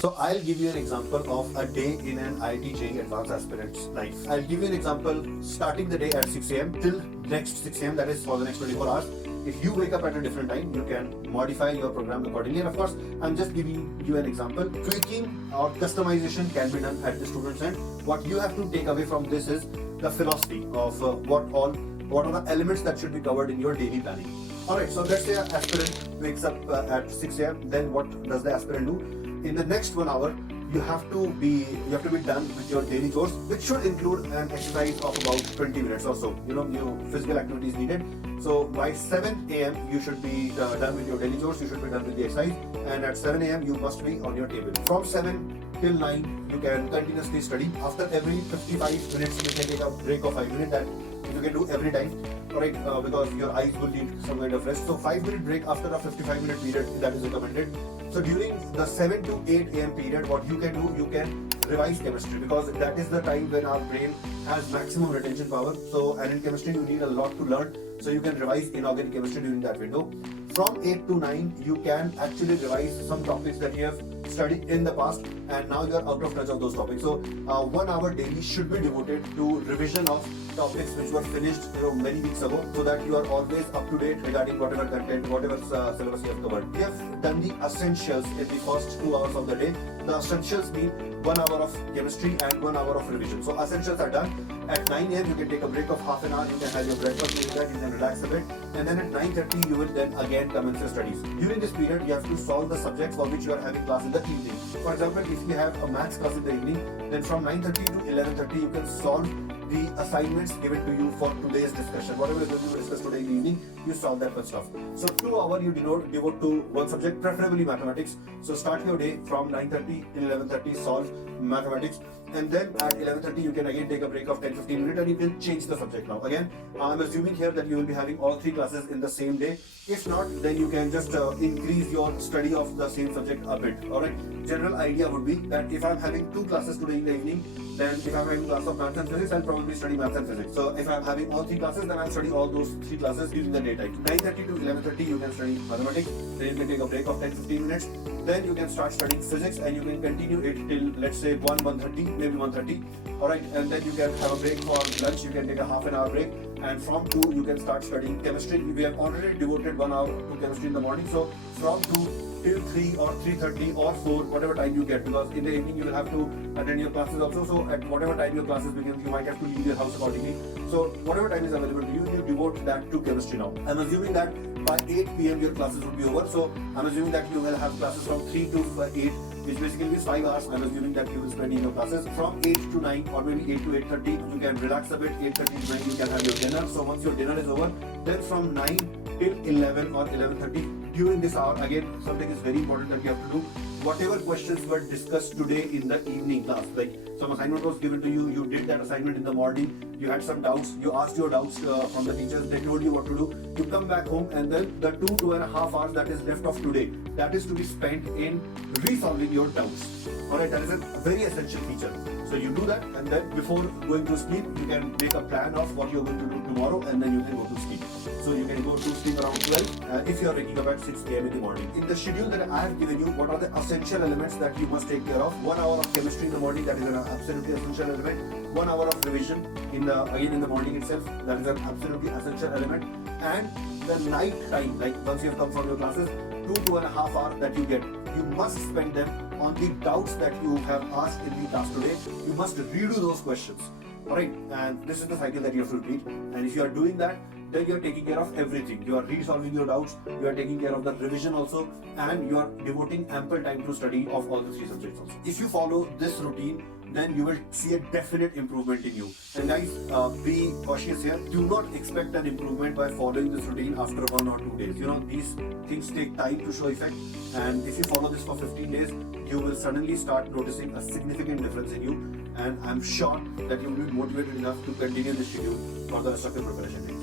So I'll give you an example of a day in an IIT JEE Advanced aspirant's life. I'll give you an example starting the day at 6 a.m. till next 6 a.m. that is for the next 24 hours. If you wake up at a different time, you can modify your program accordingly. And of course, I'm just giving you an example. Tweaking or customization can be done at the student's end. What you have to take away from this is the philosophy of what are the elements that should be covered in your daily planning. Alright, so let's say an aspirant wakes up at 6 a.m. Then what does the aspirant do? In the next 1 hour, you have to be done with your daily chores, which should include an exercise of about 20 minutes or so. Your physical activities needed. So by 7 a.m. you should be done with your daily chores. You should be done with the exercise, and at 7 a.m. you must be on your table. From 7 till 9 you can continuously study. After every 55 minutes you can take a break of 5 minutes. That you can do every time, right? Because your eyes will need some kind of rest. So 5-minute break after a 55-minute period, that is recommended. So during the 7 to 8 a.m. period, what you can do, you can revise chemistry, because that is the time when our brain has maximum retention power. So, and in chemistry you need a lot to learn. So you can revise inorganic chemistry during that window. From 8 to 9, you can actually revise some topics that you have studied in the past, and now you are out of touch of those topics. So 1 hour daily should be devoted to revision of topics which were finished many weeks ago, so that you are always up to date regarding whatever content, whatever syllabus you have covered. We have done the essentials in the first 2 hours of the day. The essentials mean 1 hour of chemistry and 1 hour of revision. So essentials are done. At 9 a.m. you can take a break of half an hour. You can have your breakfast, you can relax a bit, and then at 9:30 you will then again commence your studies. During this period, you have to solve the subjects for which you are having class in the evening. For example, if you have a maths class in the evening, then from 9:30 to 11:30 you can solve the assignments given to you for today's discussion. Whatever is going to discuss today in the evening, you solve that stuff. So 2 hours you devote to one subject, preferably mathematics. So start your day from 9:30 till 11:30, solve mathematics, and then at 11:30 you can again take a break of 10-15 minutes and you can change the subject. Now again, I'm assuming here that you will be having all 3 classes in the same day. If not, then you can just increase your study of the same subject a bit. Alright, general idea would be that if I'm having 2 classes today in the evening, then if I'm having class of maths and physics, I'll probably study maths and physics. So if I'm having all 3 classes, then I'll study all those 3 classes during the daytime. 9:30 to 11:30 you can study mathematics, then you can take a break of 10-15 minutes, then you can start studying physics, and you can continue it till, let's say, 1:30, maybe 1:30. Alright, and then you can have a break for lunch, you can take a half an hour break, and from 2 you can start studying chemistry. We have already devoted 1 hour to chemistry in the morning, so from 2 till 3 or 3:30 or 4, whatever time you get, because in the evening you will have to attend your classes also. So at whatever time your classes begin, you might have to leave your house accordingly. So whatever time is available to you, you devote that to chemistry now. I'm assuming that by 8 p.m. your classes will be over. So I'm assuming that you will have classes from 3 to 8, which basically is 5 hours. I'm assuming that you will spend in your classes. From 8 to 9 or maybe 8 to 8:30, you can relax a bit. 8:30 to 9 you can have your dinner. So once your dinner is over, then from 9 till 11 or 11:30, during this hour, again, something is very important that you have to do. Whatever questions were discussed today in the evening class, like some assignment was given to you, you did that assignment in the morning, you had some doubts, you asked your doubts from the teachers, they told you what to do, you come back home, and then the 2.5 hours that is left of today, that is to be spent in resolving your doubts. Alright, that is a very essential feature. So you do that, and then before going to sleep, you can make a plan of what you're going to do tomorrow, and then you can go to sleep. So you can go to sleep around 12 if you are waking up at 6 a.m. in the morning. In the schedule that I have given you, what are the essential elements that you must take care of? 1 hour of chemistry in the morning, that is an absolutely essential element. 1 hour of revision in the morning itself, that is an absolutely essential element. And the night time, like once you have come from your classes, 2.5 hours that you get, you must spend them on the doubts that you have asked in the class today. You must redo those questions. Alright, and this is the cycle that you have to repeat. And if you are doing that, then you are taking care of everything. You are resolving your doubts, you are taking care of the revision also, and you are devoting ample time to study of all the 3 subjects also. If you follow this routine, then you will see a definite improvement in you. And guys, be cautious here. Do not expect an improvement by following this routine after 1 or 2 days. These things take time to show effect, and if you follow this for 15 days, you will suddenly start noticing a significant difference in you, and I'm sure that you will be motivated enough to continue this schedule for the rest of your preparation.